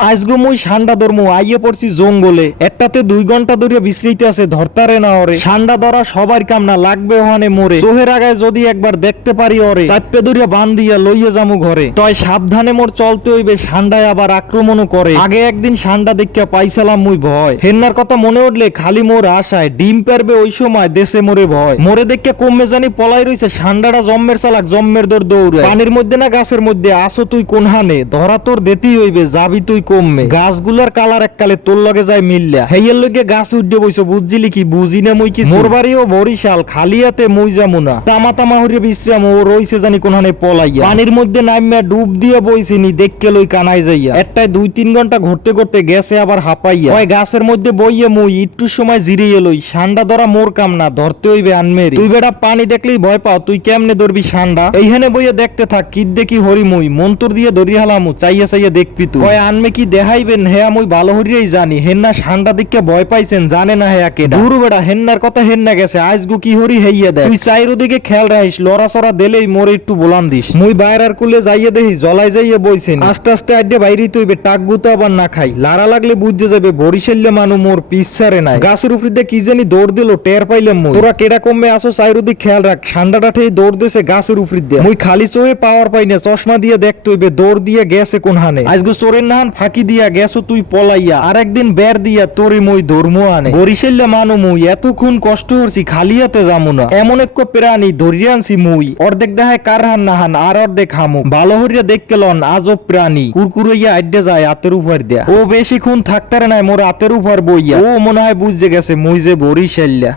আজগো মুই সান্ডা ধর্ম আইয়ে পড়ছি জঙ্গলে একটাতে 2 ঘন্টা ধরে বিশ্রিতে আছে ধরতারে না ওরে সান্ডা ধরা সবার কাম না লাগবে ওখানে মোরে চোহের আগায় যদি একবার দেখতে পারি ওরে চাপে ধরিয়া বান দিয়া লইয়ে যামু ঘরে তয় সাবধানে মোর চলতে হইবে সান্ডায় আবার আক্রমণও করে আগে একদিন সান্ডা দেখিয়া পাইছিলাম মুই ভয় হেন্নার কথা মনে উঠলে খালি মোর আশায় ডিম পারবে ওই সময় দেশে মোরে ভয় মোরে দেখিয়া কমে জানি পলাই রইছে সান্ডাটা জম্মের চালাক জম্মের দর দৌড়ে পানির মধ্যে না গাছের মধ্যে আসো তুই কোন হানে ধরা তোর দেতেই হইবে যাবি তুই কমবে গাছগুলার কালার এককালে তোর লগে যায় মিললা হেইয়ের লগে গাছ উঠে বইছো বুঝছিলি কি বুঝি না মুই কি মোর বাড়িও বরিশাল খালিয়াতে মুই যামু না তামা তামা হরিয়ে বিশ্রাম ও রইছে জানি কোনখানে পলাইয়া পানির মধ্যে নামিয়া ডুব দিয়ে বইছিনি দেখকে লই কানাই যাইয়া একটাই 2-3 ঘন্টা ঘুরতে ঘুরতে গেছে আবার হাঁপাইয়া ওই গাছের মধ্যে বইয়ে মুই একটু সময় জিরিয়ে লই সান্ডা ধরা মোর কাম না ধরতে হইবে আনমেরি তুই বেটা পানি দেখলেই ভয় পাও তুই কেমনে ধরবি সান্ডা এইখানে বইয়ে দেখতে থাক কি দেখি হরি মুই মন্তর দিয়ে ধরি হালামু চাইয়া চাইয়া দেখবি তুই কয় আনমে কি দেখাইবেন হেয়া মুই ভালো হরিয়াই জানি হেন্না সান্ডা দিকে ভয় পাইছেন জানে না হেয়া কে দূর বেটা হেন্নার কথা হেন্না গেছে আজগু কি হরি হেইয়া দেখ তুই চাইরো দিকে খেয়াল রাখিস লড়াচড়া দিলেই মোরে একটু বলান দিস মুই বাইরার কুলে যাইয়ে দেখি জলাই যাইয়ে বইছেন আস্তে আস্তে আড্ডে বাইরেই তুইবে টাকগু তো আবার না খাই লারা লাগলে বুঝে যাবে বরিশাল্যা মানু মোর পিছারে নাই গাছের উপরে কি জানি দৌড় দিল টের পাইলাম মুই তোরা কেডা কমে আসো চাইরো দিক খেয়াল রাখ সান্ডাটা ঠেই দৌড় দিছে গাছের উপরে দিয়ে মুই খালি চোহে পাওয়ার পাই না চশমা দিয়ে দেখতে হইবে দৌড় দিয়ে গেছে কোন হানে আজগো চোরের নাহান ফাঁকি দিয়া গেছো তুই পলাইয়া আর একদিন বের দিয়া তোরে মই ধর্ম আনে বরিশাল্যা মানু মুই এতক্ষণ কষ্ট করছি খালি হাতে যামু না এমন এক প্রাণী ধরিয়ে আনছি মুই অর্ধেক দেখায় কার হান নাহান আর অর্ধেক হামু ভালো হরিয়া দেখকে লন আজব প্রাণী কুরকুরাইয়া আড্ডে যায় হাতের উপর দিয়া ও বেশিক্ষণ থাকতারে নাই মোর হাতের উপর বইয়া ও মনে হয় বুঝতে গেছে মুই যে বরিশাল্যা।